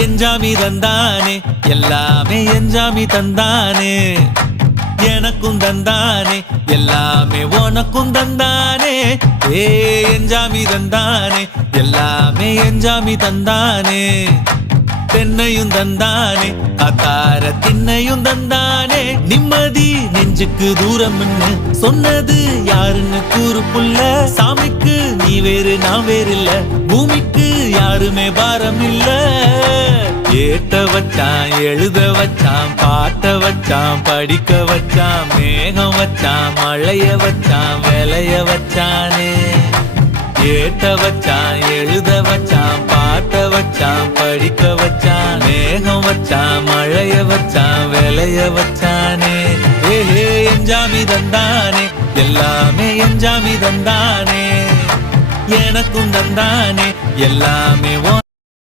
எஞ்சாமி தந்தானே எல்லாமே எஞ்சாமி தந்தானே எனக்கும் தந்தானே எல்லாமே உனக்கும் தந்தானே ஏ எஞ்சாமி தந்தானே எல்லாமே எஞ்சாமி தந்தானே தென்னையும் தந்தானே அத்தார திண்ணையும் தந்தானே நிம்மதி நெஞ்சுக்கு தூரம்னு சொன்னது யாருன்னு கூறு புள்ள சாமிக்கு நீ வேறு நான் வேறு இல்ல பூமிக்கு யாருமே பாரம் இல்ல ஏத்த வச்சான் எழுத வச்சான் பாட்ட வச்சான் படிக்க வச்சான் மேகம் வச்சான் மழைய வச்சான் விளைய வச்சானே ஏத்த வச்சான் எழுத வச்சான் பாட்ட வச்சான் படிக்க வச்சான் மேகம் வச்சான் மழைய வச்சான் விளைய வச்சானே ஏஹே எஞ்சாமி தந்தானே எல்லாமே எஞ்சாமி தந்தானே எனக்கும் தந்தானே எல்லாமே